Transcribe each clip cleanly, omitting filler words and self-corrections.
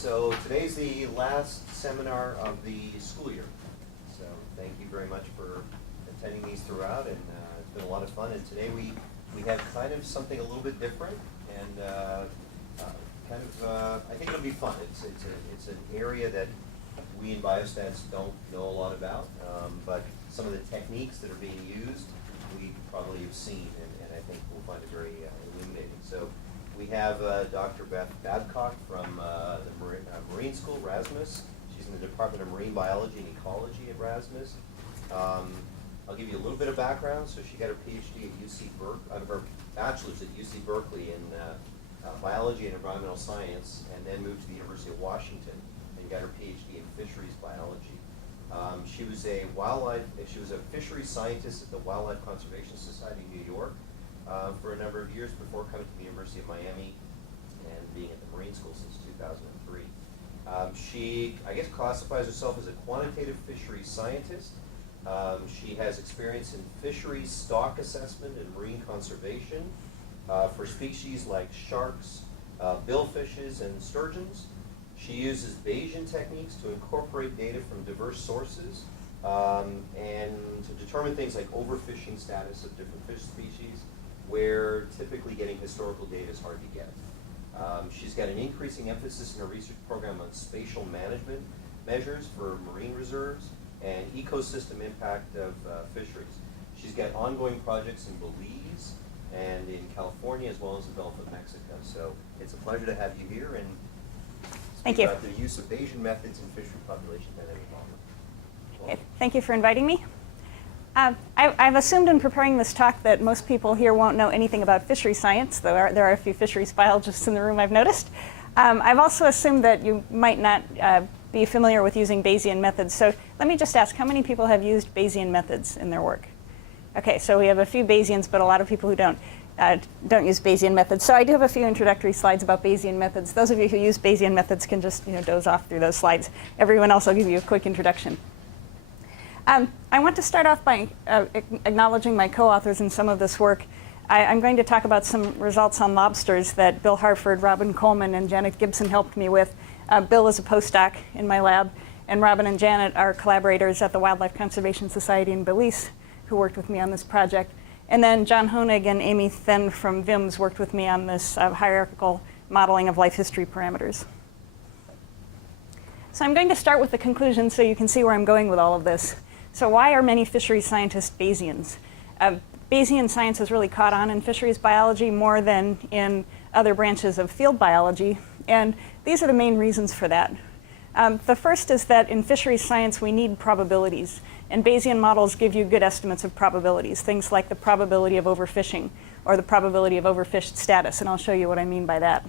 So today's the last seminar of the school year. So thank you very much for attending these throughout, and it's been a lot of fun. And today we have kind of something a little bit different, and I think it'll be fun. It's an area that we in biostats don't know a lot about, but some of the techniques that are being used we probably have seen, and I think we'll find it very illuminating. So we have Dr. Beth Babcock from the Marine School, Rasmus. She's in the Department of Marine Biology and Ecology at Rasmus. I'll give you a little bit of background. So she got her PhD at UC Berkeley, her bachelor's at UC Berkeley in biology and environmental science, and then moved to the University of Washington and got her PhD in fisheries biology. She was a fisheries scientist at the Wildlife Conservation Society in New York for a number of years before coming to the University of Miami and being at the Marine School since 2003. She, I guess, classifies herself as a quantitative fisheries scientist. She has experience in fisheries stock assessment and marine conservation for species like sharks, billfishes, and sturgeons. She uses Bayesian techniques to incorporate data from diverse sources and to determine things like overfishing status of different fish species, where typically getting historical data is hard to get. She's got an increasing emphasis in her research program on spatial management measures for marine reserves and ecosystem impact of fisheries. She's got ongoing projects in Belize and in California, as well as the Gulf of Mexico. So it's a pleasure to have you here and Thank you. about the use of Bayesian methods in fishery population dynamic modeling. Okay, thank you for inviting me. I've assumed in preparing this talk that most people here won't know anything about fishery science, though there are a few fisheries biologists in the room, I've noticed. I've also assumed that you might not be familiar with using Bayesian methods. So let me just ask, how many people have used Bayesian methods in their work? Okay, so we have a few Bayesians, but a lot of people who don't use Bayesian methods. So I do have a few introductory slides about Bayesian methods. Those of you who use Bayesian methods can just doze off through those slides. Everyone else, I'll give you a quick introduction. I want to start off by acknowledging my co-authors in some of this work. I'm going to talk about some results on lobsters that Bill Harford, Robin Coleman, and Janet Gibson helped me with. Bill is a postdoc in my lab, and Robin and Janet are collaborators at the Wildlife Conservation Society in Belize, who worked with me on this project. And then John Honig and Amy Then from VIMS worked with me on this hierarchical modeling of life history parameters. So I'm going to start with the conclusion so you can see where I'm going with all of this. So why are many fisheries scientists Bayesians? Bayesian science has really caught on in fisheries biology more than in other branches of field biology, and these are the main reasons for that. The first is that in fisheries science we need probabilities, and Bayesian models give you good estimates of probabilities, things like the probability of overfishing or the probability of overfished status, and I'll show you what I mean by that.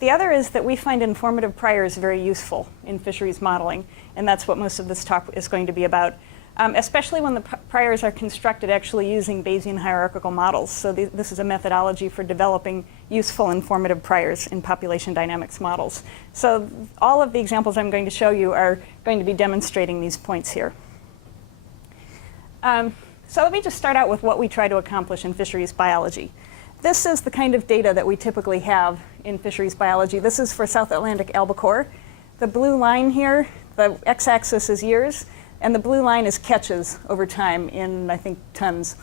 The other is that we find informative priors very useful in fisheries modeling, and that's what most of this talk is going to be about, especially when the priors are constructed actually using Bayesian hierarchical models. So this is a methodology for developing useful informative priors in population dynamics models. So all of the examples I'm going to show you are going to be demonstrating these points here. So let me just start out with what we try to accomplish in fisheries biology. This is the kind of data that we typically have in fisheries biology. This is for South Atlantic albacore. The blue line here, the x-axis is years, and the blue line is catches over time in, I think, tons.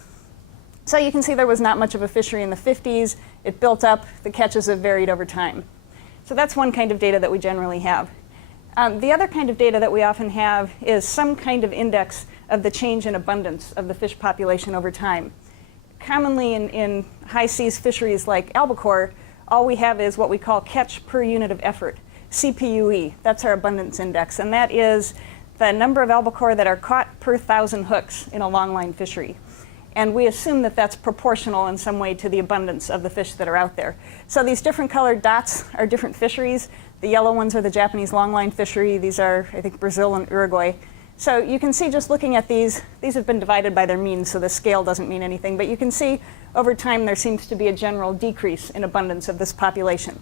So you can see there was not much of a fishery in the 50s. It built up. The catches have varied over time. So that's one kind of data that we generally have. The other kind of data that we often have is some kind of index of the change in abundance of the fish population over time. Commonly in high seas fisheries like albacore, all we have is what we call catch per unit of effort, CPUE. That's our abundance index, and that is the number of albacore that are caught per 1,000 hooks in a longline fishery. And we assume that that's proportional in some way to the abundance of the fish that are out there. So these different colored dots are different fisheries. The yellow ones are the Japanese longline fishery. These are, I think, Brazil and Uruguay. So you can see just looking at these have been divided by their means, so the scale doesn't mean anything. But you can see over time there seems to be a general decrease in abundance of this population.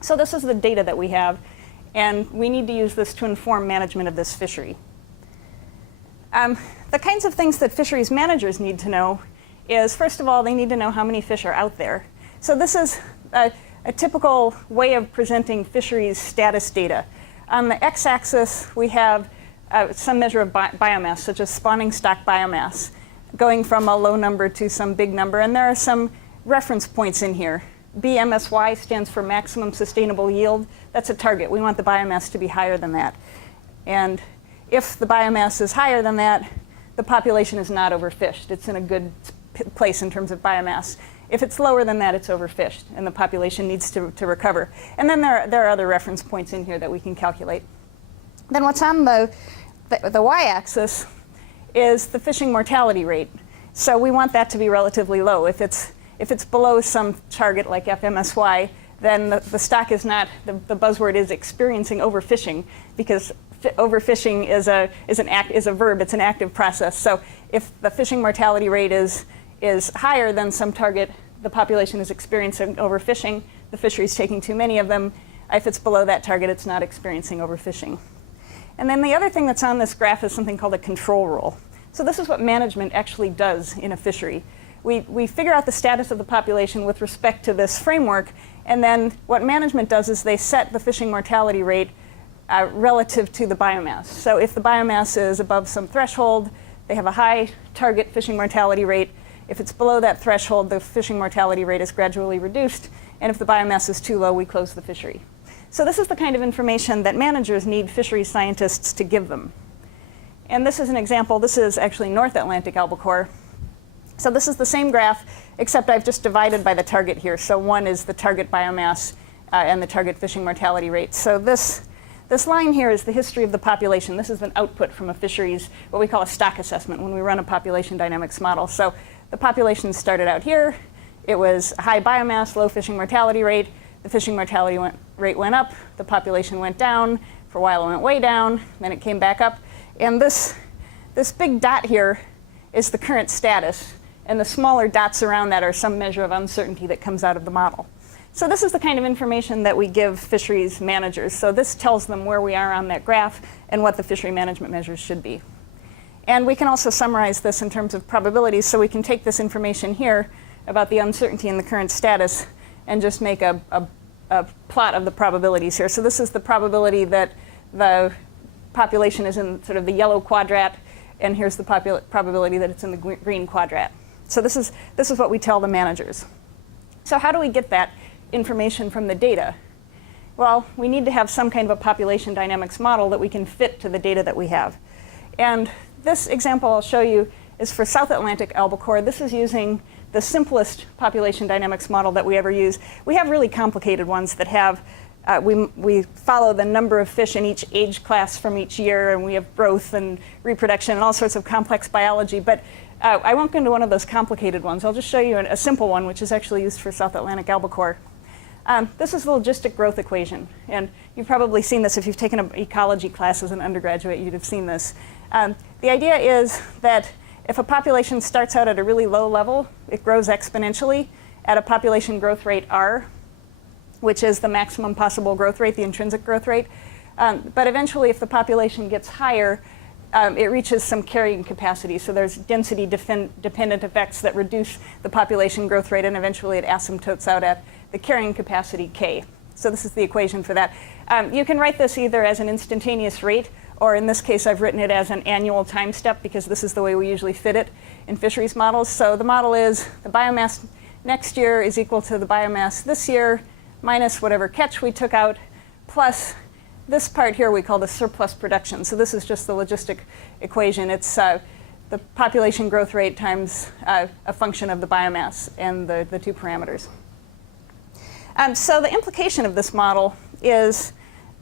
So this is the data that we have, and we need to use this to inform management of this fishery. The kinds of things that fisheries managers need to know is, first of all, they need to know how many fish are out there. So this is a a typical way of presenting fisheries status data. On the x-axis, we have some measure of biomass, such as spawning stock biomass, going from a low number to some big number. And there are some reference points in here. BMSY stands for maximum sustainable yield. That's a target. We want the biomass to be higher than that. And if the biomass is higher than that, the population is not overfished. It's in a good place in terms of biomass. If it's lower than that, it's overfished, and the population needs to recover. And then there are other reference points in here that we can calculate. Then what's on the y-axis is the fishing mortality rate. So we want that to be relatively low. If it's below some target like FMSY, then the stock is not, the buzzword is experiencing overfishing, because overfishing is a verb, it's an active process. So if the fishing mortality rate is higher than some target, the population is experiencing overfishing, the fishery is taking too many of them. If it's below that target, it's not experiencing overfishing. And then the other thing that's on this graph is something called a control rule. So this is what management actually does in a fishery. We figure out the status of the population with respect to this framework, and then what management does is they set the fishing mortality rate relative to the biomass. So if the biomass is above some threshold, they have a high target fishing mortality rate. If it's below that threshold, the fishing mortality rate is gradually reduced, and if the biomass is too low, we close the fishery. So this is the kind of information that managers need fisheries scientists to give them. And this is an example. This is actually North Atlantic albacore. So this is the same graph, except I've just divided by the target here. So one is the target biomass and the target fishing mortality rate. So this line here is the history of the population. This is an output from a fisheries, what we call a stock assessment, when we run a population dynamics model. So the population started out here. It was high biomass, low fishing mortality rate. The fishing mortality rate went up. The population went down. For a while, it went way down. Then it came back up. And this big dot here is the current status. And the smaller dots around that are some measure of uncertainty that comes out of the model. So this is the kind of information that we give fisheries managers. So this tells them where we are on that graph and what the fishery management measures should be. And we can also summarize this in terms of probabilities. So we can take this information here about the uncertainty in the current status and just make a plot of the probabilities here. So this is the probability that the population is in sort of the yellow quadrat, and here's the probability that it's in the green quadrat. So this is what we tell the managers. So how do we get that information from the data? Well, we need to have some kind of a population dynamics model that we can fit to the data that we have. And this example I'll show you is for South Atlantic albacore. This is using the simplest population dynamics model that we ever use. We have really complicated ones that have, we follow the number of fish in each age class from each year, and we have growth and reproduction and all sorts of complex biology. But I won't go into one of those complicated ones. I'll just show you a simple one, which is actually used for South Atlantic albacore. This is the logistic growth equation. And you've probably seen this if you've taken an ecology class as an undergraduate, you'd have seen this. The idea is that if a population starts out at a really low level, it grows exponentially at a population growth rate R, which is the maximum possible growth rate, the intrinsic growth rate. But eventually, if the population gets higher, it reaches some carrying capacity. So there's density dependent effects that reduce the population growth rate, and eventually it asymptotes out at the carrying capacity K. So this is the equation for that. You can write this either as an instantaneous rate, or in this case, I've written it as an annual time step, because this is the way we usually fit it in fisheries models. So the model is the biomass next year is equal to the biomass this year minus whatever catch we took out, plus this part here we call the surplus production. So this is just the logistic equation. It's the population growth rate times a function of the biomass and the two parameters. So the implication of this model is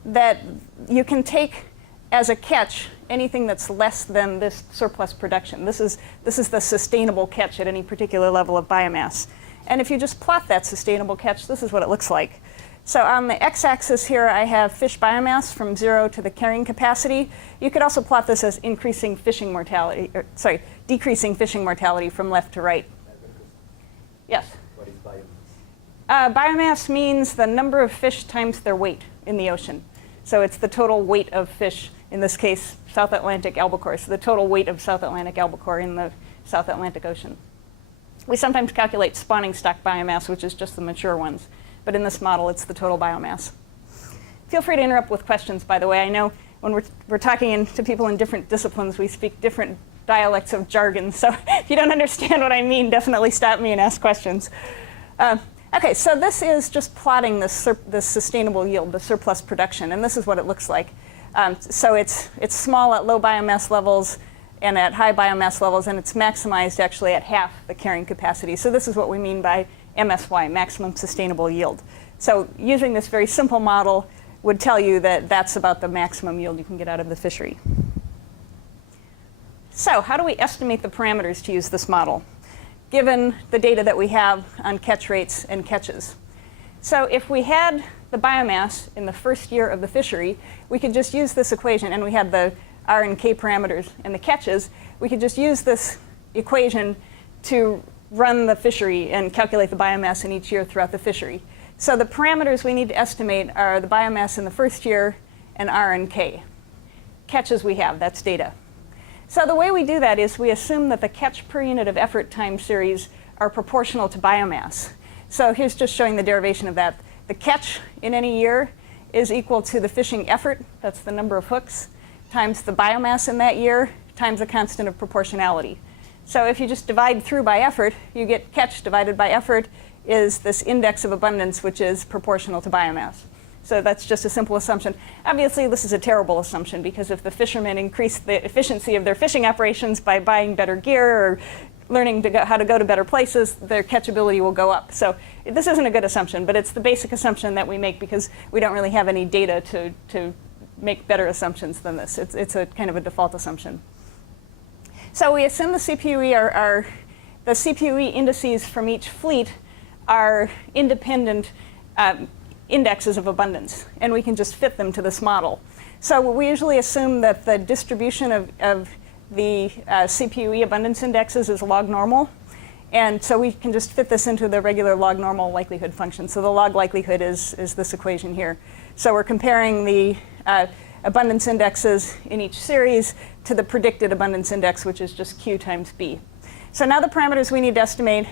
that you can take as a catch anything that's less than this surplus production. This is the sustainable catch at any particular level of biomass. And if you just plot that sustainable catch, this is what it looks like. So on the x-axis here, I have fish biomass from 0 to the carrying capacity. You could also plot this as decreasing fishing mortality from left to right. Yes? What is biomass? Biomass means the number of fish times their weight in the ocean. So it's the total weight of fish, in this case, South Atlantic albacore. So the total weight of South Atlantic albacore in the South Atlantic Ocean. We sometimes calculate spawning stock biomass, which is just the mature ones. but in this model, it's the total biomass. Feel free to interrupt with questions, by the way. I know when we're talking to people in different disciplines, we speak different dialects of jargon. So if you don't understand what I mean, definitely stop me and ask questions. OK, so this is just plotting this sustainable yield, the surplus production. And this is what it looks like. So it's small at low biomass levels and at high biomass levels. And it's maximized actually at half the carrying capacity. So this is what we mean by MSY, maximum sustainable yield. So using this very simple model would tell you that that's about the maximum yield you can get out of the fishery. So how do we estimate the parameters to use this model, given the data that we have on catch rates and catches? So if we had the biomass in the first year of the fishery, we could just use this equation, and we had the R and K parameters and the catches. We could just use this equation to run the fishery and calculate the biomass in each year throughout the fishery. So the parameters we need to estimate are the biomass in the first year and R and K. Catches we have, that's data. So the way we do that is we assume that the catch per unit of effort time series are proportional to biomass. So here's just showing the derivation of that. The catch in any year is equal to the fishing effort, that's the number of hooks, times the biomass in that year, times the constant of proportionality. So if you just divide through by effort, you get catch divided by effort is this index of abundance, which is proportional to biomass. So that's just a simple assumption. Obviously, this is a terrible assumption, because if the fishermen increase the efficiency of their fishing operations by buying better gear or learning how to go to better places, their catchability will go up. So this isn't a good assumption, but it's the basic assumption that we make because we don't really have any data to make better assumptions than this. It's a kind of a default assumption. So we assume the CPUE the CPUE indices from each fleet are independent indexes of abundance, and we can just fit them to this model. So we usually assume that the distribution of the CPUE abundance indexes is log normal, and so we can just fit this into the regular log normal likelihood function. So the log likelihood is this equation here. So we're comparing the abundance indexes in each series to the predicted abundance index, which is just Q times B. So now the parameters we need to estimate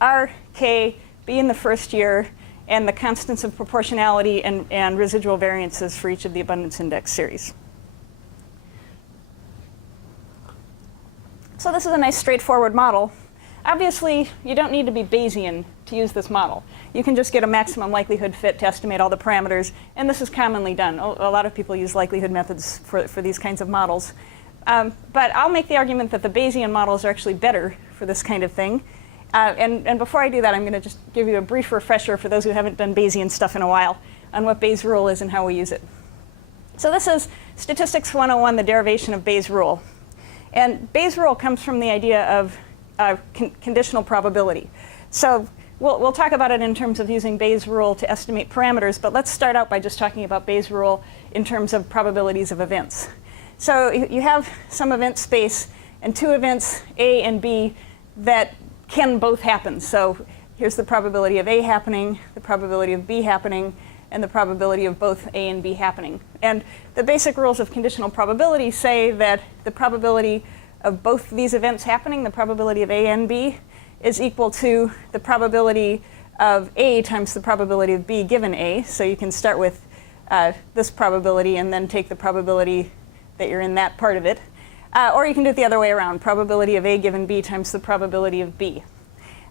are K, B in the first year, and the constants of proportionality and residual variances for each of the abundance index series. So this is a nice straightforward model. Obviously, you don't need to be Bayesian to use this model. You can just get a maximum likelihood fit to estimate all the parameters, and this is commonly done. A lot of people use likelihood methods for these kinds of models. But I'll make the argument that the Bayesian models are actually better for this kind of thing. And before I do that, I'm going to just give you a brief refresher for those who haven't done Bayesian stuff in a while on what Bayes' rule is and how we use it. So this is Statistics 101, the derivation of Bayes' rule. And Bayes' rule comes from the idea of conditional probability. So we'll talk about it in terms of using Bayes' rule to estimate parameters, but let's start out by just talking about Bayes' rule in terms of probabilities of events. So you have some event space and two events, A and B, that can both happen. So here's the probability of A happening, the probability of B happening, and the probability of both A and B happening. And the basic rules of conditional probability say that the probability of both these events happening, the probability of A and B, is equal to the probability of A times the probability of B given A. So you can start with this probability and then take the probability that you're in that part of it. Or you can do it the other way around, probability of A given B times the probability of B.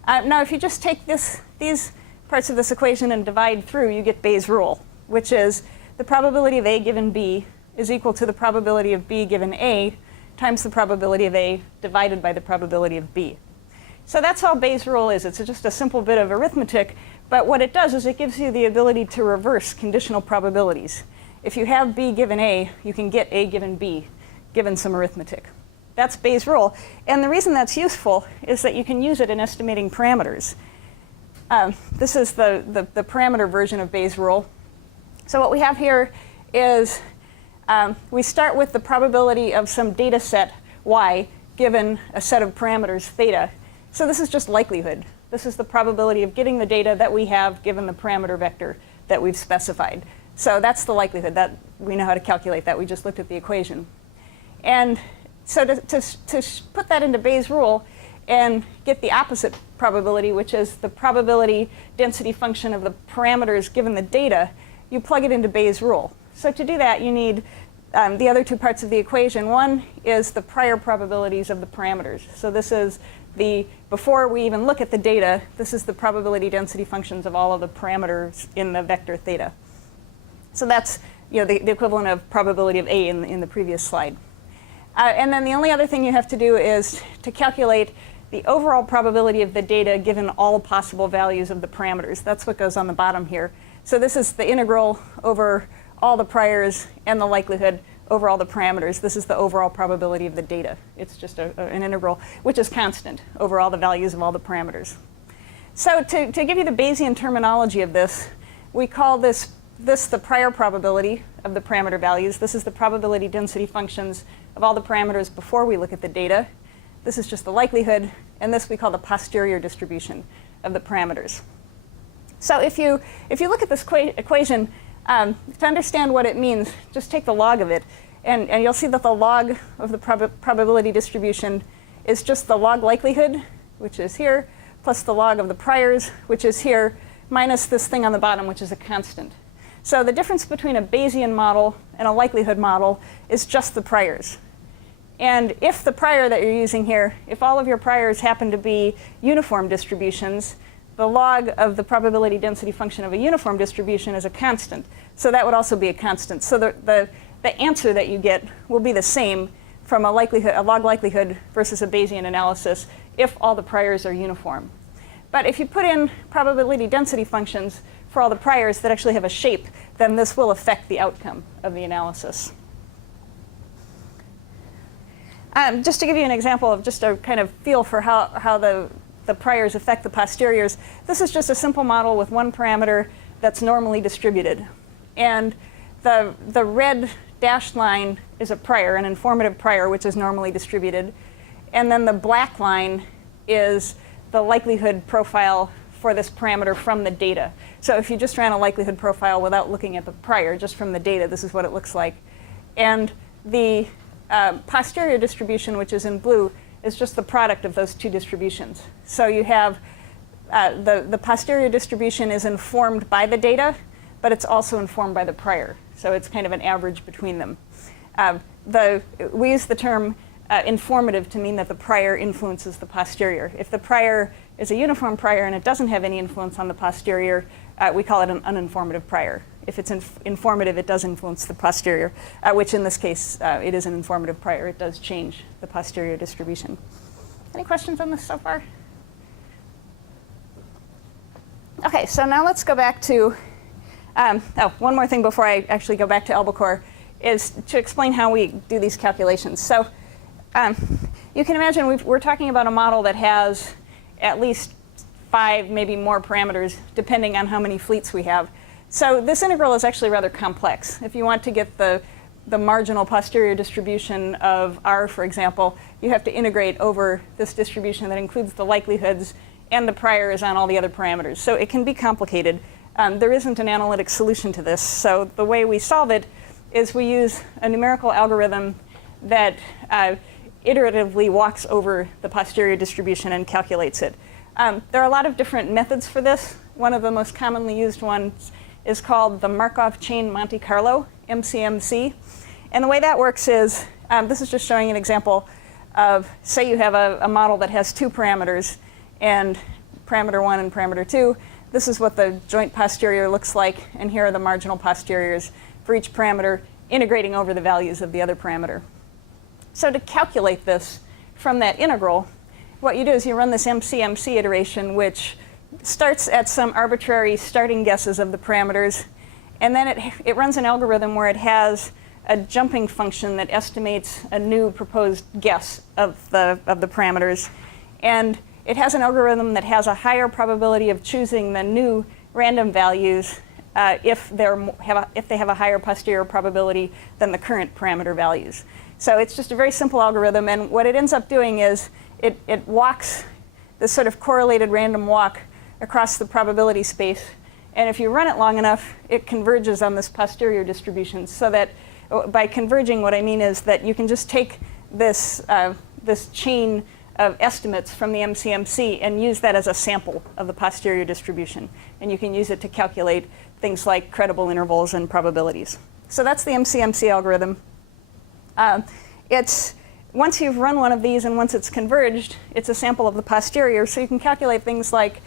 Now, if you just take these parts of this equation and divide through, you get Bayes' rule, which is the probability of A given B is equal to the probability of B given A times the probability of A divided by the probability of B. So that's all Bayes' rule is. It's just a simple bit of arithmetic, but what it does is it gives you the ability to reverse conditional probabilities. If you have B given A, you can get A given B, given some arithmetic. That's Bayes' rule. And the reason that's useful is that you can use it in estimating parameters. This is the parameter version of Bayes' rule. So what we have here is we start with the probability of some data set y given a set of parameters theta. So this is just likelihood. This is the probability of getting the data that we have given the parameter vector that we've specified. So that's the likelihood. That we know how to calculate that. We just looked at the equation. And so to put that into Bayes' rule and get the opposite probability, which is the probability density function of the parameters given the data, you plug it into Bayes' rule. So to do that, you need the other two parts of the equation. One is the prior probabilities of the parameters. So this is before we even look at the data, this is the probability density functions of all of the parameters in the vector theta. So that's the equivalent of probability of A in the previous slide. And then the only other thing you have to do is to calculate the overall probability of the data given all possible values of the parameters. That's what goes on the bottom here. So this is the integral over all the priors and the likelihood over all the parameters. This is the overall probability of the data. It's just an integral, which is constant over all the values of all the parameters. So to give you the Bayesian terminology of this, we call this the prior probability of the parameter values. This is the probability density functions of all the parameters before we look at the data. This is just the likelihood, and this we call the posterior distribution of the parameters. So if you look at this equation, to understand what it means, just take the log of it, and you'll see that the log of the probability distribution is just the log likelihood, which is here, plus the log of the priors, which is here, minus this thing on the bottom, which is a constant. So the difference between a Bayesian model and a likelihood model is just the priors. And if the prior that you're using here, if all of your priors happen to be uniform distributions, the log of the probability density function of a uniform distribution is a constant. So that would also be a constant. So the answer that you get will be the same from a log likelihood versus a Bayesian analysis if all the priors are uniform. But if you put in probability density functions for all the priors that actually have a shape, then this will affect the outcome of the analysis. Just to give you an example of just a kind of feel for how the priors affect the posteriors, this is just a simple model with one parameter that's normally distributed. And the red dashed line is a prior, an informative prior, which is normally distributed. And then the black line is the likelihood profile for this parameter from the data. So if you just ran a likelihood profile without looking at the prior, just from the data, this is what it looks like. And the posterior distribution, which is in blue, is just the product of those two distributions. So you have the posterior distribution is informed by the data, but it's also informed by the prior. So it's kind of an average between them. We use the term informative to mean that the prior influences the posterior. If the prior is a uniform prior and it doesn't have any influence on the posterior, we call it an uninformative prior. If it's informative, it does influence the posterior, which in this case, it is an informative prior. It does change the posterior distribution. Any questions on this so far? OK, so now let's go back to, one more thing before I actually go back to albacore, is to explain how we do these calculations. So you can imagine we're talking about a model that has at least 5, maybe more parameters, depending on how many fleets we have. So this integral is actually rather complex. If you want to get the marginal posterior distribution of R, for example, you have to integrate over this distribution that includes the likelihoods and the priors on all the other parameters. So it can be complicated. There isn't an analytic solution to this. So the way we solve it is we use a numerical algorithm that iteratively walks over the posterior distribution and calculates it. There are a lot of different methods for this. One of the most commonly used ones is called the Markov chain Monte Carlo, MCMC. And the way that works is, this is just showing an example of, say you have a model that has 2 parameters, and parameter 1 and parameter 2. This is what the joint posterior looks like, and here are the marginal posteriors for each parameter, integrating over the values of the other parameter. So to calculate this from that integral, what you do is you run this MCMC iteration, which starts at some arbitrary starting guesses of the parameters, and then it runs an algorithm where it has a jumping function that estimates a new proposed guess of the parameters. And it has an algorithm that has a higher probability of choosing the new random values if they have a higher posterior probability than the current parameter values. So it's just a very simple algorithm, and what it ends up doing is it walks this sort of correlated random walk across the probability space, and if you run it long enough, it converges on this posterior distribution. So that by converging, what I mean is that you can just take this chain of estimates from the MCMC and use that as a sample of the posterior distribution. And you can use it to calculate things like credible intervals and probabilities. So that's the MCMC algorithm. Once you've run one of these and once it's converged, it's a sample of the posterior. So you can calculate things like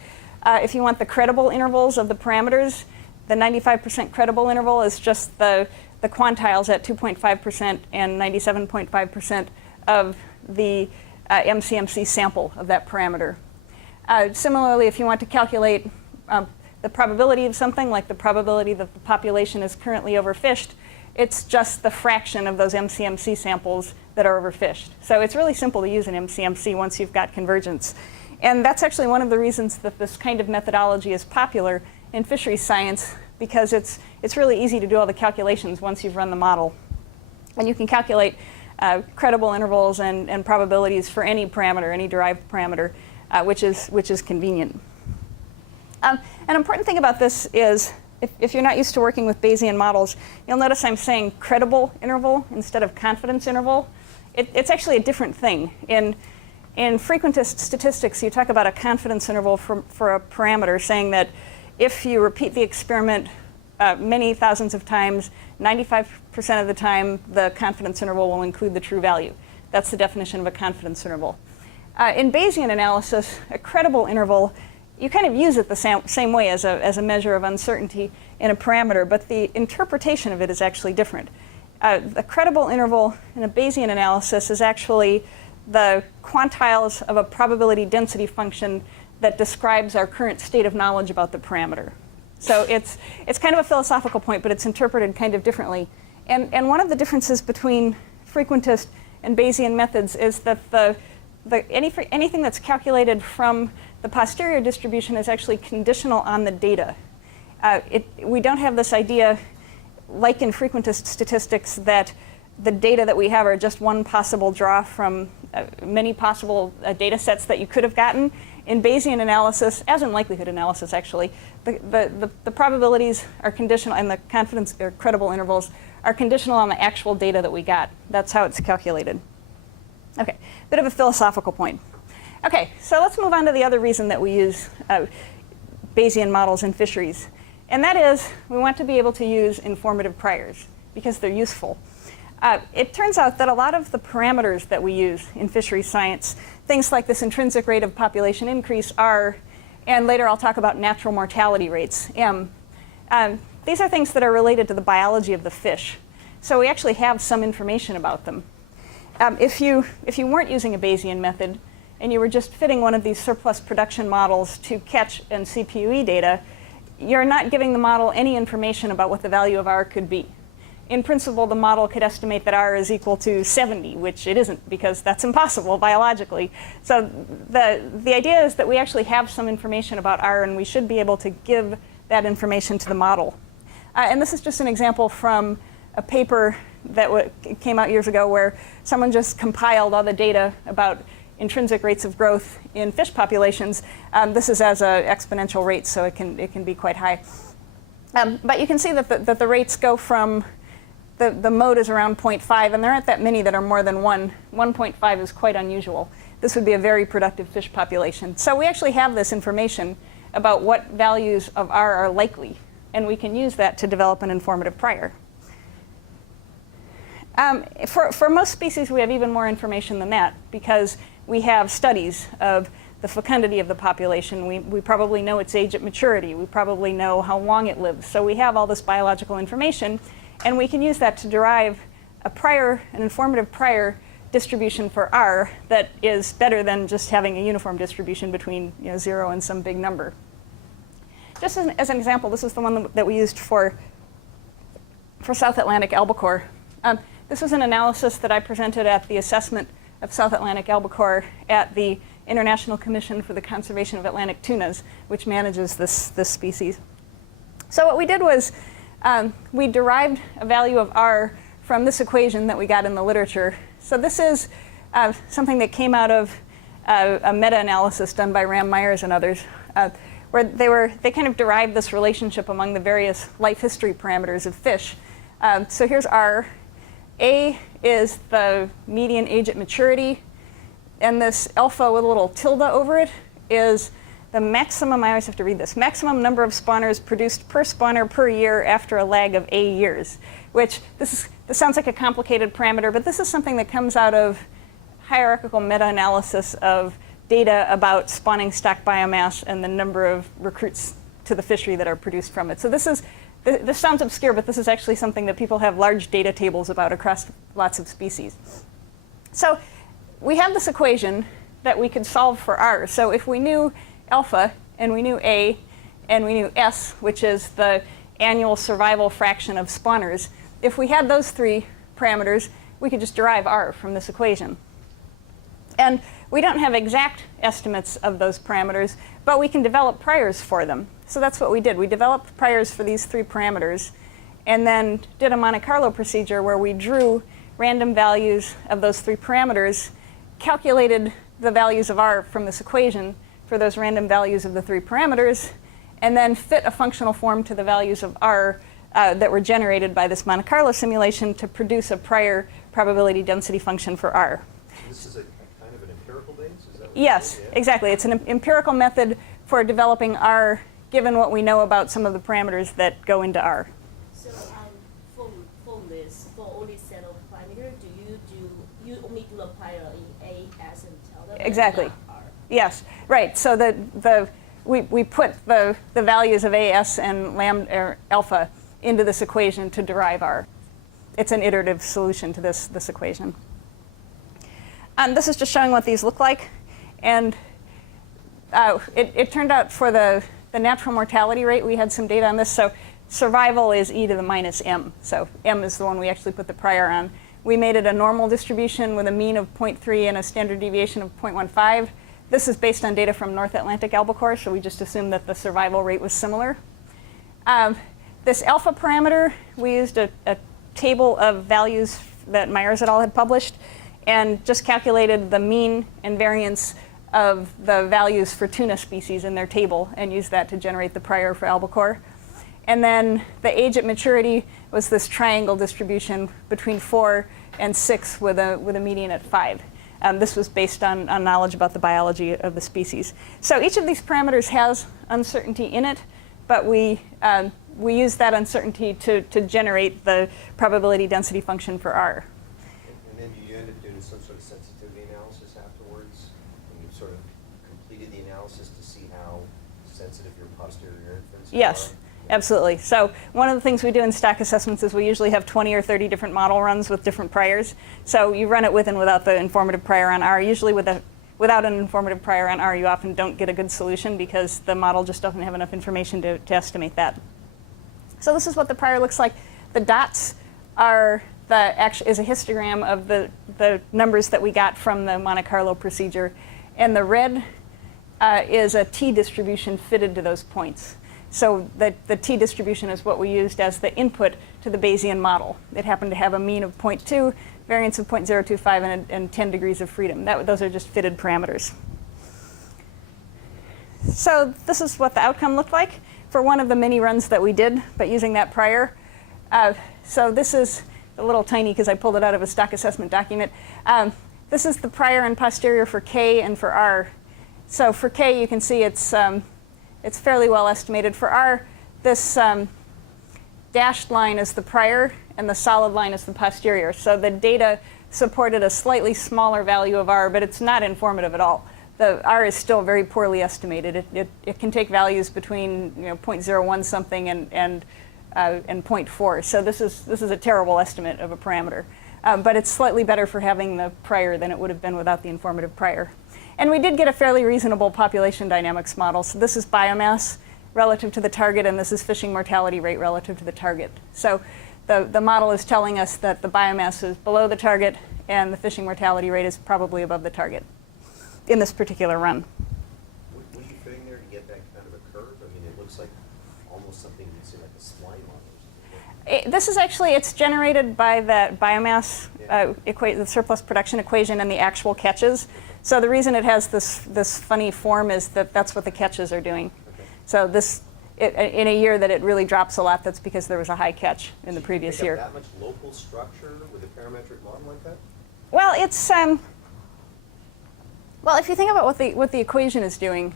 if you want the credible intervals of the parameters, the 95% credible interval is just the quantiles at 2.5% and 97.5% of the MCMC sample of that parameter. Similarly, if you want to calculate the probability of something, like the probability that the population is currently overfished, it's just the fraction of those MCMC samples that are overfished. So it's really simple to use an MCMC once you've got convergence. And that's actually one of the reasons that this kind of methodology is popular in fisheries science, because it's really easy to do all the calculations once you've run the model. And you can calculate credible intervals and probabilities for any parameter, any derived parameter, which is convenient. An important thing about this is, if you're not used to working with Bayesian models, you'll notice I'm saying credible interval instead of confidence interval. It's actually a different thing. In frequentist statistics, you talk about a confidence interval for a parameter, saying that if you repeat the experiment many thousands of times, 95% of the time, the confidence interval will include the true value. That's the definition of a confidence interval. In Bayesian analysis, a credible interval, you kind of use it the same way as a measure of uncertainty in a parameter, but the interpretation of it is actually different. The credible interval in a Bayesian analysis is actually the quantiles of a probability density function that describes our current state of knowledge about the parameter. So it's kind of a philosophical point, but it's interpreted kind of differently. And one of the differences between frequentist and Bayesian methods is that anything that's calculated from the posterior distribution is actually conditional on the data. We don't have this idea, like in frequentist statistics, that the data that we have are just one possible draw from many possible data sets that you could have gotten. In Bayesian analysis, as in likelihood analysis actually, the probabilities are conditional, and the confidence or credible intervals are conditional on the actual data that we got. That's how it's calculated. Okay, bit of a philosophical point. Okay, so let's move on to the other reason that we use Bayesian models in fisheries. And that is, we want to be able to use informative priors because they're useful. It turns out that a lot of the parameters that we use in fisheries science, things like this intrinsic rate of population increase, R, and later I'll talk about natural mortality rates, M. These are things that are related to the biology of the fish. So we actually have some information about them. If you weren't using a Bayesian method and you were just fitting one of these surplus production models to catch and CPUE data, you're not giving the model any information about what the value of R could be. In principle, the model could estimate that R is equal to 70, which it isn't, because that's impossible biologically. So the idea is that we actually have some information about R, and we should be able to give that information to the model. And this is just an example from a paper that came out years ago where someone just compiled all the data about intrinsic rates of growth in fish populations. This is as an exponential rate, so it can be quite high. But you can see that the rates go from the mode is around 0.5, and there aren't that many that are more than 1. 1.5 is quite unusual. This would be a very productive fish population. So we actually have this information about what values of R are likely, and we can use that to develop an informative prior. For most species, we have even more information than that, because we have studies of the fecundity of the population. We probably know its age at maturity. We probably know how long it lives. So we have all this biological information, and we can use that to derive an informative prior distribution for R that is better than just having a uniform distribution between 0 and some big number. Just as an example, this is the one that we used for South Atlantic albacore. This was an analysis that I presented at the assessment of South Atlantic albacore at the International Commission for the Conservation of Atlantic Tunas, which manages this species. So what we did was we derived a value of R from this equation that we got in the literature. So this is something that came out of a meta-analysis done by Ram Myers and others, where they kind of derived this relationship among the various life history parameters of fish. So here's R. A is the median age at maturity. and this alpha with a little tilde over it is the maximum, I always have to read this, maximum number of spawners produced per spawner per year after a lag of A years, which this sounds like a complicated parameter, but this is something that comes out of hierarchical meta-analysis of data about spawning stock biomass and the number of recruits to the fishery that are produced from it. So this sounds obscure, but this is actually something that people have large data tables about across lots of species. So we have this equation that we could solve for R. So if we knew alpha, and we knew A, and we knew S, which is the annual survival fraction of spawners, if we had those three parameters, we could just derive R from this equation. And we don't have exact estimates of those parameters, but we can develop priors for them. So that's what we did. We developed priors for these three parameters, and then did a Monte Carlo procedure where we drew random values of those three parameters, calculated the values of R from this equation for those random values of the three parameters, and then fit a functional form to the values of R that were generated by this Monte Carlo simulation to produce a prior probability density function for R. This is a kind of an empirical base? Is that what Yes, yeah. exactly. It's an empirical method for developing R given what we know about some of the parameters that go into R. So from this, for all this set of parameters, you only do a prior in A, S, and tilde? Exactly. Not R. Yes, right. So we put the values of A, S, and lambda or alpha into this equation to derive R. It's an iterative solution to this equation. This is just showing what these look like. And it turned out for the natural mortality rate, we had some data on this. So survival is e to the minus m. So m is the one we actually put the prior on. We made it a normal distribution with a mean of 0.3 and a standard deviation of 0.15. This is based on data from North Atlantic albacore, so we just assumed that the survival rate was similar. This alpha parameter, we used a table of values that Myers et al. Had published, and just calculated the mean and variance of the values for tuna species in their table, and used that to generate the prior for albacore. And then the age at maturity was this triangle distribution between 4 and 6 with a median at 5. This was based on knowledge about the biology of the species. So each of these parameters has uncertainty in it, but we use that uncertainty to generate the probability density function for R. And then you end up doing some sort of sensitivity analysis afterwards, and you sort of completed the analysis to see how sensitive your posterior inferences Yes. are. Absolutely. So one of the things we do in stack assessments is we usually have 20 or 30 different model runs with different priors. So you run it with and without the informative prior on R. Usually without an informative prior on R, you often don't get a good solution because the model just doesn't have enough information to estimate that. So this is what the prior looks like. The dots is a histogram of the numbers that we got from the Monte Carlo procedure. And the red is a t distribution fitted to those points. So the t distribution is what we used as the input to the Bayesian model. It happened to have a mean of 0.2, variance of 0.025, and 10 degrees of freedom. Those are just fitted parameters. So this is what the outcome looked like for one of the mini runs that we did, but using that prior. So this is a little tiny because I pulled it out of a stock assessment document. This is the prior and posterior for K and for R. So for K, you can see it's fairly well estimated. For R, this dashed line is the prior, and the solid line is the posterior. So the data supported a slightly smaller value of R, but it's not informative at all. The R is still very poorly estimated. It can take values between 0.01 something and 0.4. So this is a terrible estimate of a parameter. But it's slightly better for having the prior than it would have been without the informative prior. And we did get a fairly reasonable population dynamics model. So this is biomass relative to the target, and this is fishing mortality rate relative to the target. So the model is telling us that the biomass is below the target, and the fishing mortality rate is probably above the target in this particular run. What are you fitting there to get that kind of a curve? I mean, it looks like almost something you'd see like a spline line. This is actually, it's generated by that biomass, the surplus production equation and the actual catches. So the reason it has this funny form is that that's what the catches are doing. Okay. So in a year that it really drops a lot, that's because there was a high catch in the previous year. That much local structure with a parametric model like that? Well, it's Well, if you think about what the equation is doing,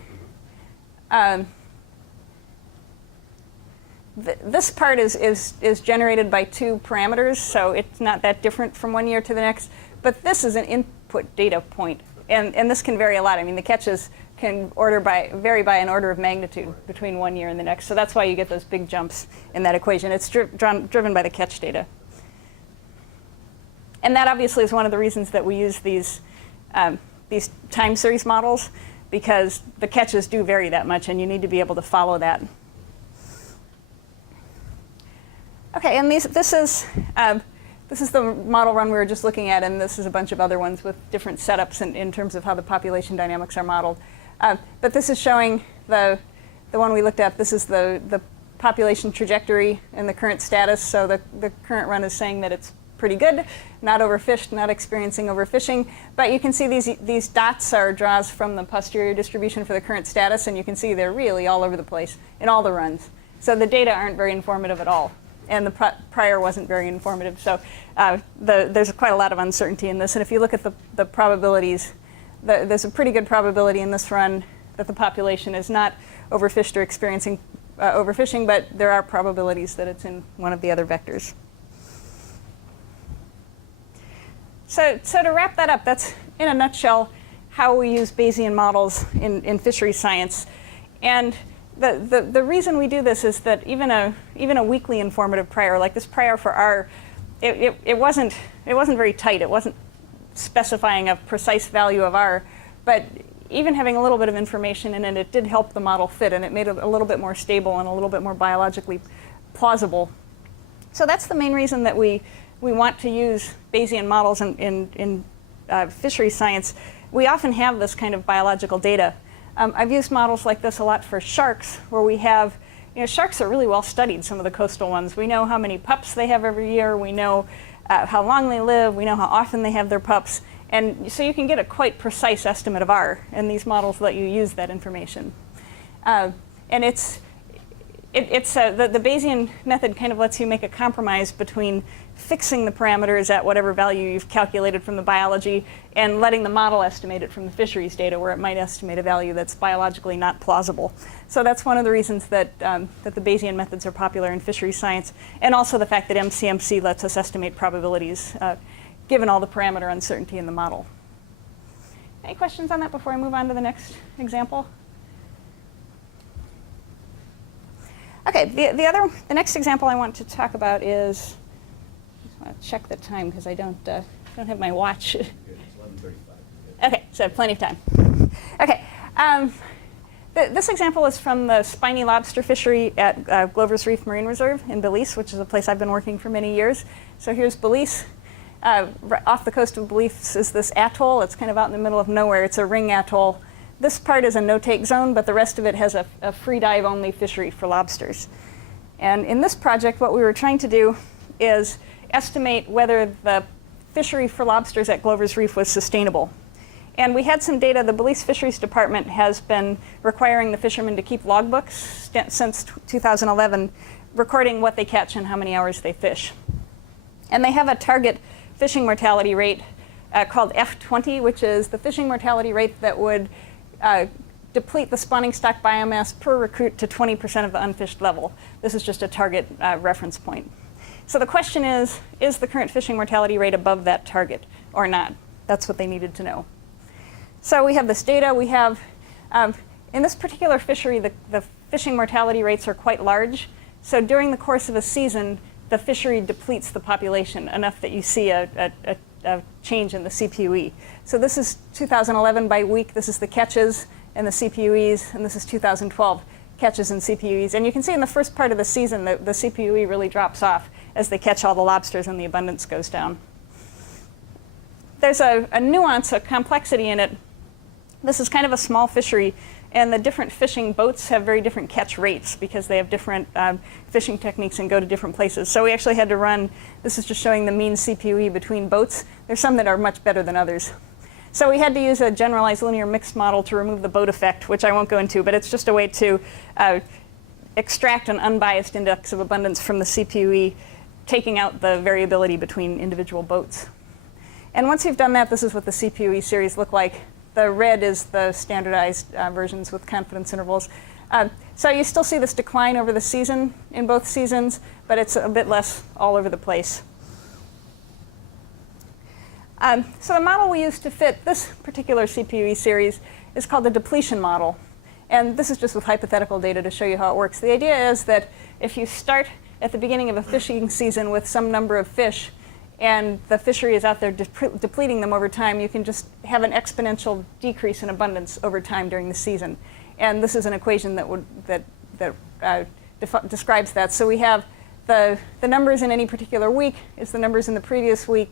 this part is generated by two parameters, so it's not that different from one year to the next. But this is an input data point, and this can vary a lot. I mean, the catches can vary by an order of magnitude between one year and the next. So that's why you get those big jumps in that equation. It's driven by the catch data. And that obviously is one of the reasons that we use these time series models, because the catches do vary that much, and you need to be able to follow that. Okay, and this is the model run we were just looking at, and this is a bunch of other ones with different setups in terms of how the population dynamics are modeled. But this is showing the one we looked at. This is the population trajectory and the current status. So the current run is saying that it's pretty good, not overfished, not experiencing overfishing. But you can see these dots are draws from the posterior distribution for the current status, and you can see they're really all over the place in all the runs. So the data aren't very informative at all. And the prior wasn't very informative. So there's quite a lot of uncertainty in this. And if you look at the probabilities, there's a pretty good probability in this run that the population is not overfished or experiencing overfishing, but there are probabilities that it's in one of the other vectors. So to wrap that up, that's in a nutshell how we use Bayesian models in fisheries science. And the reason we do this is that even a weakly informative prior, like this prior for R, it wasn't very tight. It wasn't specifying a precise value of R, but even having a little bit of information in it did help the model fit, and it made it a little bit more stable and a little bit more biologically plausible. So that's the main reason that we want to use Bayesian models in fisheries science. We often have this kind of biological data. I've used models like this a lot for sharks, where we have, sharks are really well studied, some of the coastal ones. We know how many pups they have every year. We know how long they live. We know how often they have their pups. And so you can get a quite precise estimate of R, and these models let you use that information. And the Bayesian method kind of lets you make a compromise between fixing the parameters at whatever value you've calculated from the biology and letting the model estimate it from the fisheries data, where it might estimate a value that's biologically not plausible. So that's one of the reasons that the Bayesian methods are popular in fisheries science, and also the fact that MCMC lets us estimate probabilities given all the parameter uncertainty in the model. Any questions on that before I move on to the next example? Okay, the next example I want to talk about is, I just want to check the time because I don't have my watch. Good. It's 11:35. Okay, so plenty of time. Okay, this example is from the spiny lobster fishery at Glover's Reef Marine Reserve in Belize, which is a place I've been working for many years. So here's Belize. Off the coast of Belize is this atoll. It's kind of out in the middle of nowhere. It's a ring atoll. This part is a no-take zone, but the rest of it has a free dive-only fishery for lobsters. And in this project, what we were trying to do is estimate whether the fishery for lobsters at Glover's Reef was sustainable. And we had some data. The Belize Fisheries Department has been requiring the fishermen to keep logbooks since 2011, recording what they catch and how many hours they fish. And they have a target fishing mortality rate called F20, which is the fishing mortality rate that would deplete the spawning stock biomass per recruit to 20% of the unfished level. This is just a target reference point. So the question is the current fishing mortality rate above that target or not? That's what they needed to know. So we have this data. We have, in this particular fishery, the fishing mortality rates are quite large. So during the course of a season, the fishery depletes the population enough that you see a change in the CPUE. So this is 2011 by week. This is the catches and the CPUEs, and this is 2012 catches and CPUEs. And you can see in the first part of the season, the CPUE really drops off as they catch all the lobsters and the abundance goes down. There's a nuance, a complexity in it. This is kind of a small fishery, and the different fishing boats have very different catch rates because they have different fishing techniques and go to different places. So we actually had to run, this is just showing the mean CPUE between boats. There's some that are much better than others. So we had to use a generalized linear mixed model to remove the boat effect, which I won't go into, but it's just a way to extract an unbiased index of abundance from the CPUE, taking out the variability between individual boats. And once you've done that, this is what the CPUE series look like. the red is the standardized versions with confidence intervals. So you still see this decline over the season in both seasons, but it's a bit less all over the place. So the model we use to fit this particular CPU series is called the depletion model. And this is just with hypothetical data to show you how it works. The idea is that if you start at the beginning of a fishing season with some number of fish, and the fishery is out there depleting them over time, you can just have an exponential decrease in abundance over time during the season. And this is an equation that describes that. So we have the numbers in any particular week is the numbers in the previous week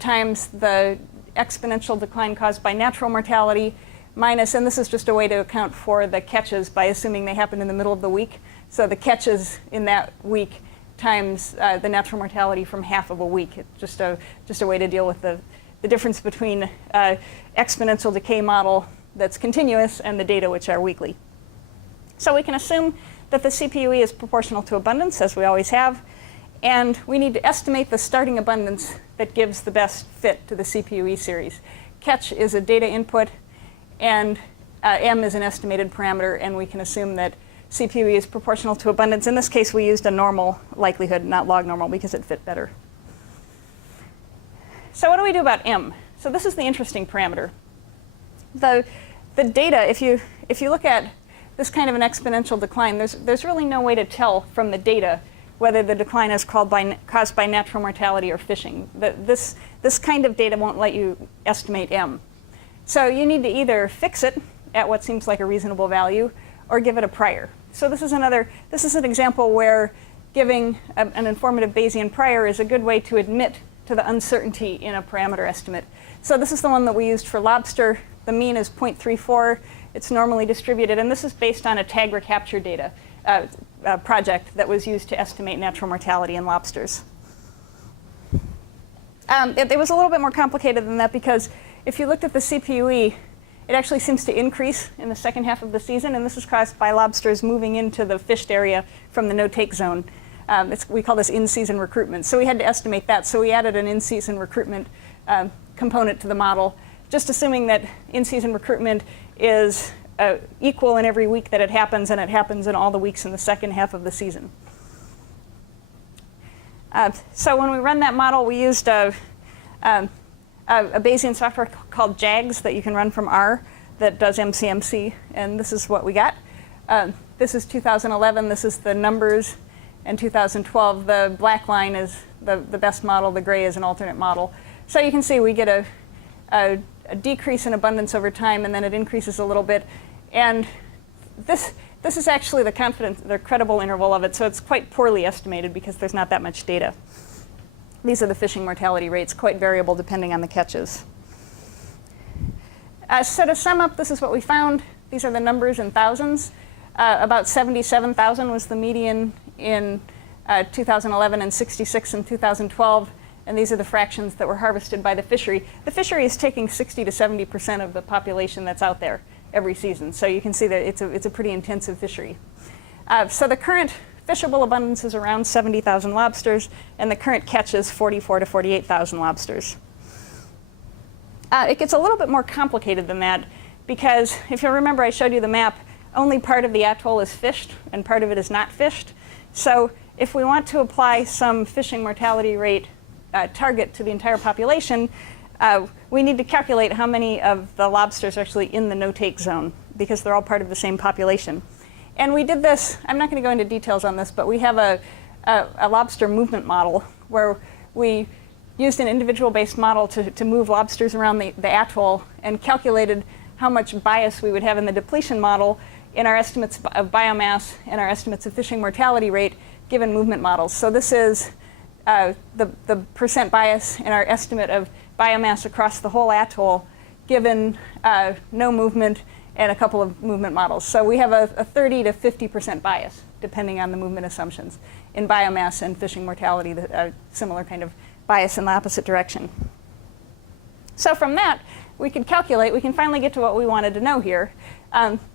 times the exponential decline caused by natural mortality minus, and this is just a way to account for the catches by assuming they happen in the middle of the week. So the catches in that week times the natural mortality from half of a week. It's just a way to deal with the difference between exponential decay model that's continuous and the data which are weekly. So we can assume that the CPUE is proportional to abundance, as we always have, and we need to estimate the starting abundance that gives the best fit to the CPUE series. Catch is a data input, and M is an estimated parameter, and we can assume that CPUE is proportional to abundance. In this case, we used a normal likelihood, not log normal, because it fit better. So what do we do about M? So this is the interesting parameter. The data, if you look at this kind of an exponential decline, there's really no way to tell from the data whether the decline is caused by natural mortality or fishing. This kind of data won't let you estimate M. So you need to either fix it at what seems like a reasonable value or give it a prior. So this is an example where giving an informative Bayesian prior is a good way to admit to the uncertainty in a parameter estimate. So this is the one that we used for lobster. The mean is 0.34. It's normally distributed, and this is based on a tag recapture data project that was used to estimate natural mortality in lobsters. It was a little bit more complicated than that, because if you looked at the CPUE, it actually seems to increase in the second half of the season, and this is caused by lobsters moving into the fished area from the no-take zone. We call this in-season recruitment. So we had to estimate that. So we added an in-season recruitment component to the model, just assuming that in-season recruitment is equal in every week that it happens, and it happens in all the weeks in the second half of the season. So when we run that model, we used a Bayesian software called JAGS that you can run from R that does MCMC, and this is what we got. This is 2011, this is the numbers, and 2012, the black line is the best model, the gray is an alternate model. So you can see we get a decrease in abundance over time, and then it increases a little bit. And this is actually the credible interval of it, so it's quite poorly estimated because there's not that much data. These are the fishing mortality rates, quite variable depending on the catches. So to sum up, this is what we found. These are the numbers in thousands. About 77,000 was the median in 2011 and 66 in 2012. And these are the fractions that were harvested by the fishery. The fishery is taking 60 to 70% of the population that's out there every season. So you can see that it's a pretty intensive fishery. So the current fishable abundance is around 70,000 lobsters, and the current catch is 44 to 48,000 lobsters. It gets a little bit more complicated than that, because if you remember I showed you the map, only part of the atoll is fished and part of it is not fished. So if we want to apply some fishing mortality rate target to the entire population, we need to calculate how many of the lobsters are actually in the no-take zone, because they're all part of the same population. And we did this, I'm not going to go into details on this, but we have a lobster movement model where we used an individual-based model to move lobsters around the atoll, and calculated how much bias we would have in the depletion model in our estimates of biomass and our estimates of fishing mortality rate given movement models. So this is the percent bias in our estimate of biomass across the whole atoll given no movement and a couple of movement models. So we have a 30 to 50% bias depending on the movement assumptions in biomass and fishing mortality, a similar kind of bias in the opposite direction. So from that, we can finally get to what we wanted to know here.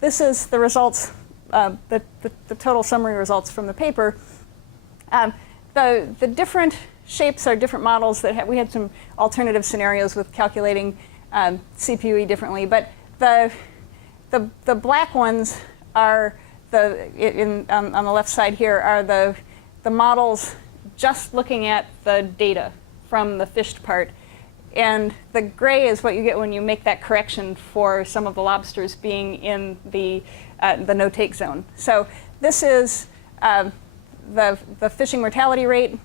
This is the results, the total summary results from the paper. The different shapes are different models that we had some alternative scenarios with calculating CPUE differently. But the black ones are on the left side here are the models just looking at the data from the fished part. And the gray is what you get when you make that correction for some of the lobsters being in the no-take zone. So this is the fishing mortality rate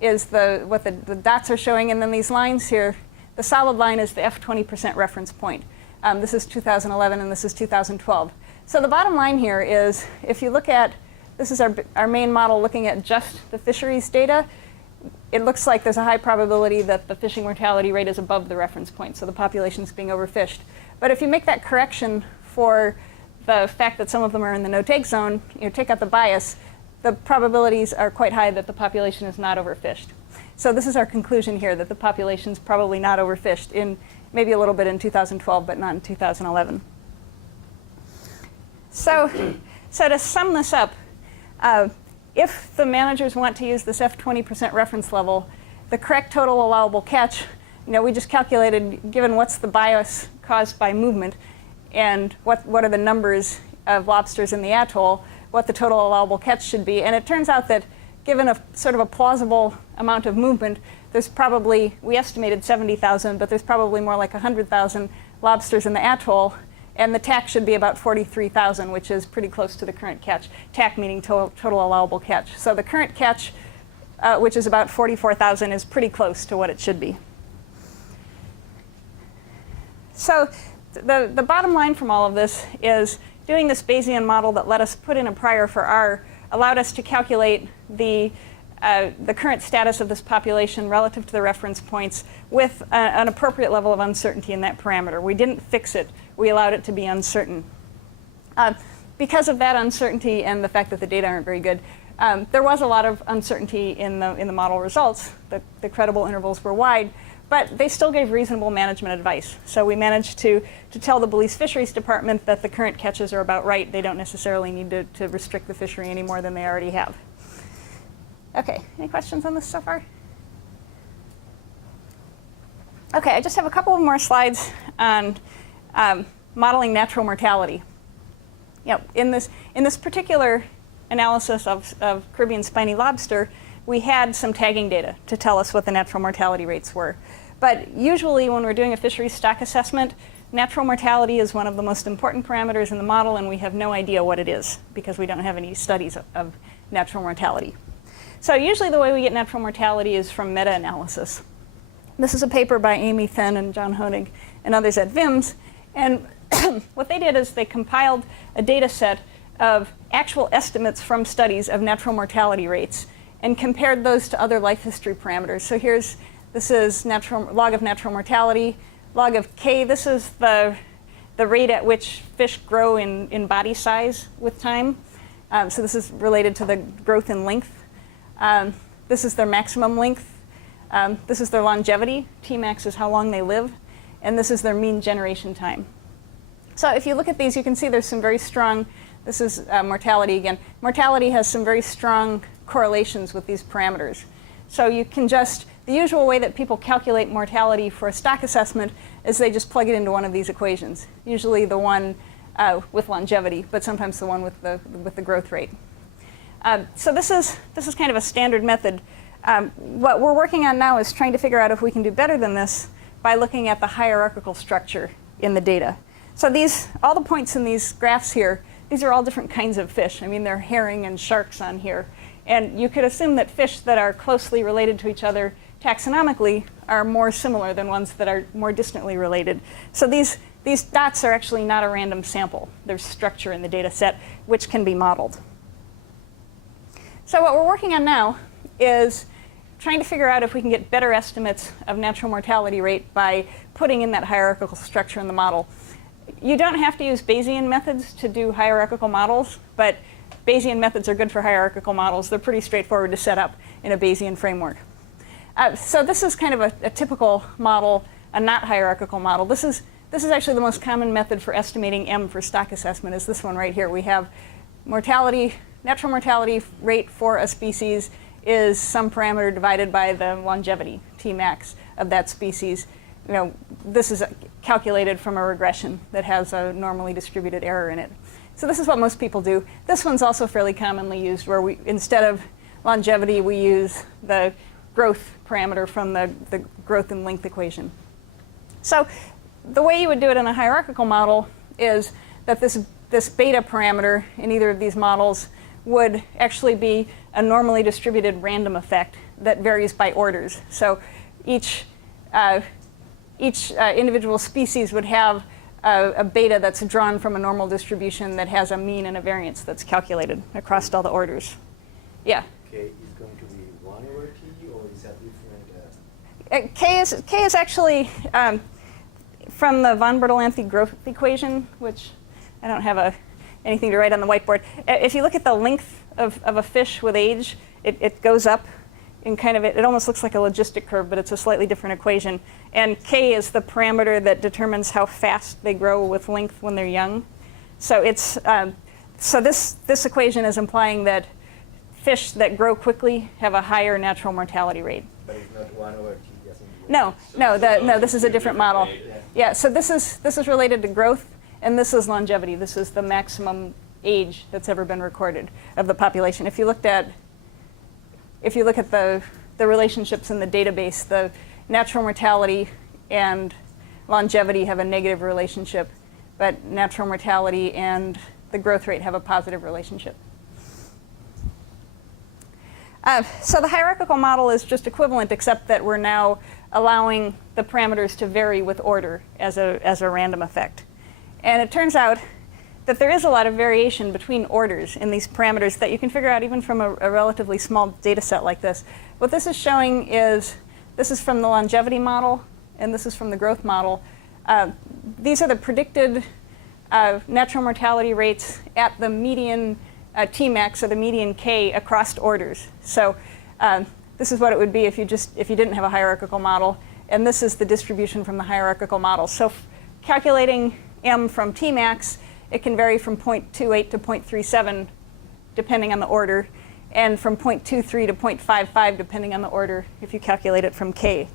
is what the dots are showing, and then these lines here, the solid line is the F20% reference point. This is 2011 and this is 2012. So the bottom line here is, if you look at, this is our main model looking at just the fisheries data, it looks like there's a high probability that the fishing mortality rate is above the reference point, so the population is being overfished. But if you make that correction for the fact that some of them are in the no-take zone, you take out the bias, the probabilities are quite high that the population is not overfished. So this is our conclusion here, that the population is probably not overfished, in maybe a little bit in 2012, but not in 2011. So to sum this up, if the managers want to use this F20% reference level, the correct total allowable catch, we just calculated, given what's the bias caused by movement and what are the numbers of lobsters in the atoll, what the total allowable catch should be. And it turns out that given a sort of a plausible amount of movement, there's probably, we estimated 70,000, but there's probably more like 100,000 lobsters in the atoll. And the TAC should be about 43,000, which is pretty close to the current catch. TAC meaning total allowable catch. So the current catch, which is about 44,000, is pretty close to what it should be. So the bottom line from all of this is doing this Bayesian model that let us put in a prior for R allowed us to calculate the current status of this population relative to the reference points with an appropriate level of uncertainty in that parameter. We didn't fix it. We allowed it to be uncertain. Because of that uncertainty and the fact that the data aren't very good, there was a lot of uncertainty in the model results. The credible intervals were wide, but they still gave reasonable management advice. So we managed to tell the Belize Fisheries Department that the current catches are about right. They don't necessarily need to restrict the fishery any more than they already have. Okay, any questions on this so far? Okay, I just have a couple of more slides on modeling natural mortality. In this particular analysis of Caribbean spiny lobster, we had some tagging data to tell us what the natural mortality rates were. But usually when we're doing a fisheries stock assessment, natural mortality is one of the most important parameters in the model, and we have no idea what it is because we don't have any studies of natural mortality. So usually the way we get natural mortality is from meta-analysis. This is a paper by Amy Fenn and John Honig and others at VIMS. And what they did is they compiled a data set of actual estimates from studies of natural mortality rates and compared those to other life history parameters. So this is log of natural mortality, log of K. This is the rate at which fish grow in body size with time. So this is related to the growth in length. This is their maximum length. This is their longevity. Tmax is how long they live. And this is their mean generation time. So if you look at these, you can see there's some very strong, this is mortality again. Mortality has some very strong correlations with these parameters. So you can the usual way that people calculate mortality for a stock assessment is they just plug it into one of these equations. Usually the one with longevity, but sometimes the one with the growth rate. So this is kind of a standard method. What we're working on now is trying to figure out if we can do better than this by looking at the hierarchical structure in the data. So all the points in these graphs here, these are all different kinds of fish. I mean, there are herring and sharks on here. And you could assume that fish that are closely related to each other taxonomically are more similar than ones that are more distantly related. So these dots are actually not a random sample. There's structure in the data set which can be modeled. So what we're working on now is trying to figure out if we can get better estimates of natural mortality rate by putting in that hierarchical structure in the model. You don't have to use Bayesian methods to do hierarchical models, but Bayesian methods are good for hierarchical models. They're pretty straightforward to set up in a Bayesian framework. So this is kind of a typical model, a not hierarchical model. This is actually the most common method for estimating M for stock assessment is this one right here. We have natural mortality rate for a species is some parameter divided by the longevity, Tmax, of that species. this is calculated from a regression that has a normally distributed error in it. So this is what most people do. This one's also fairly commonly used, where we, instead of longevity, we use the growth parameter from the growth and length equation. So the way you would do it in a hierarchical model is that this beta parameter in either of these models would actually be a normally distributed random effect that varies by orders. So each individual species would have a beta that's drawn from a normal distribution that has a mean and a variance that's calculated across all the orders. Yeah? K is going to be 1 over T, or is that different? K is actually from the von Bertalanffy growth equation, which I don't have anything to write on the whiteboard. If you look at the length of a fish with age, it goes up in kind of, it almost looks like a logistic curve, but it's a slightly different equation. And K is the parameter that determines how fast they grow with length when they're young. So it's, so this equation is implying that fish that grow quickly have a higher natural mortality rate. But it's not 1 over T, yes? No, this is a different model. Yeah, so this is related to growth, and this is longevity. This is the maximum age that's ever been recorded of the population. If you look at the relationships in the database, the natural mortality and longevity have a negative relationship, but natural mortality and the growth rate have a positive relationship. So the hierarchical model is just equivalent, except that we're now allowing the parameters to vary with order as a random effect. And it turns out that there is a lot of variation between orders in these parameters that you can figure out even from a relatively small data set like this. What this is showing is, this is from the longevity model, and this is from the growth model. These are the predicted natural mortality rates at the median Tmax, or the median K, across orders. So this is what it would be if you didn't have a hierarchical model, and this is the distribution from the hierarchical model. So calculating M from Tmax, it can vary from 0.28 to 0.37 depending on the order, and from 0.23 to 0.55 depending on the order if you calculate it from K.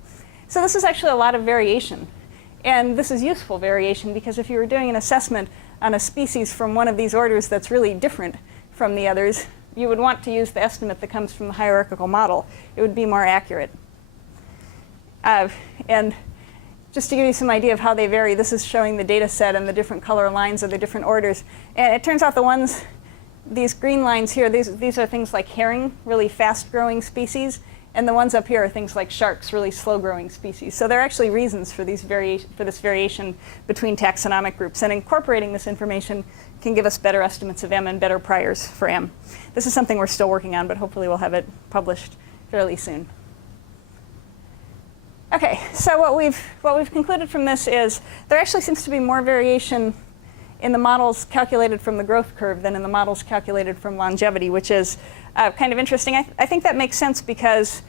So this is actually a lot of variation. And this is useful variation, because if you were doing an assessment on a species from one of these orders that's really different from the others, you would want to use the estimate that comes from the hierarchical model. It would be more accurate. And just to give you some idea of how they vary, this is showing the data set and the different color lines of the different orders. And it turns out these green lines here, these are things like herring, really fast-growing species, and the ones up here are things like sharks, really slow-growing species. So there are actually reasons for this variation between taxonomic groups, and incorporating this information can give us better estimates of M and better priors for M. This is something we're still working on, but hopefully we'll have it published fairly soon. Okay, so what we've concluded from this is there actually seems to be more variation in the models calculated from the growth curve than in the models calculated from longevity, which is kind of interesting. I think that makes sense because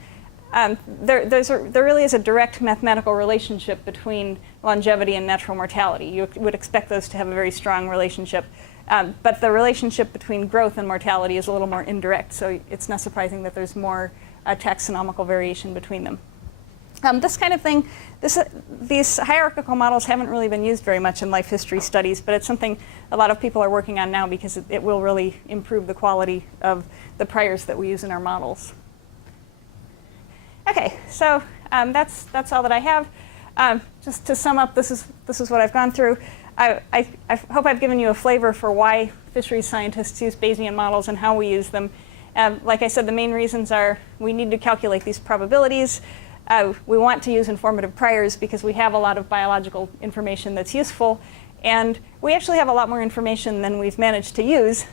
there really is a direct mathematical relationship between longevity and natural mortality. You would expect those to have a very strong relationship. But the relationship between growth and mortality is a little more indirect, so it's not surprising that there's more taxonomical variation between them. This kind of thing, these hierarchical models haven't really been used very much in life history studies, but it's something a lot of people are working on now because it will really improve the quality of the priors that we use in our models. Okay, so that's all that I have. Just to sum up, this is what I've gone through. I hope I've given you a flavor for why fisheries scientists use Bayesian models and how we use them. Like I said, the main reasons are we need to calculate these probabilities. We want to use informative priors because we have a lot of biological information that's useful, and we actually have a lot more information than we've managed to use.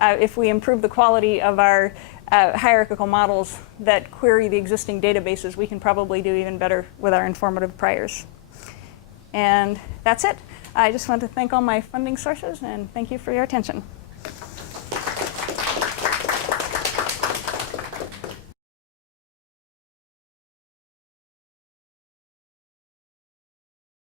If we improve the quality of our hierarchical models that query the existing databases, we can probably do even better with our informative priors. And that's it. I just want to thank all my funding sources, and thank you for your attention.